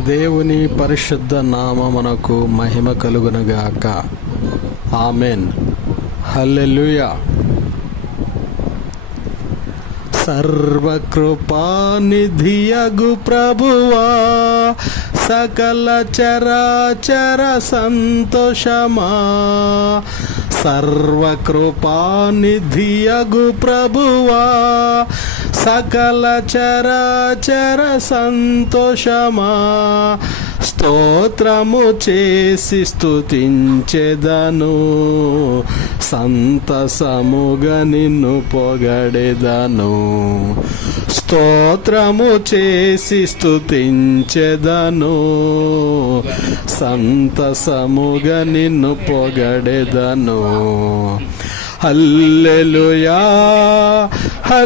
దేవుని పరిశుద్ధ నామమునకు మహిమ కలుగునుగాక. ఆమెన్. హల్లెలూయా. సర్వకృపానిధియగు ప్రభువా, సకల చరాచర సంతోషమా. సర్వకృపానిధియగు ప్రభువా, సకల చరాచర సంతోషమా. స్తోత్రము చేసి స్తుతించెదను, సంతసముగా నిన్ను పొగడెదను. స్తోత్రము చేసి స్తుతించెదను, సంతసముగా నిన్ను పొగడెదను. హల్లెలూయా.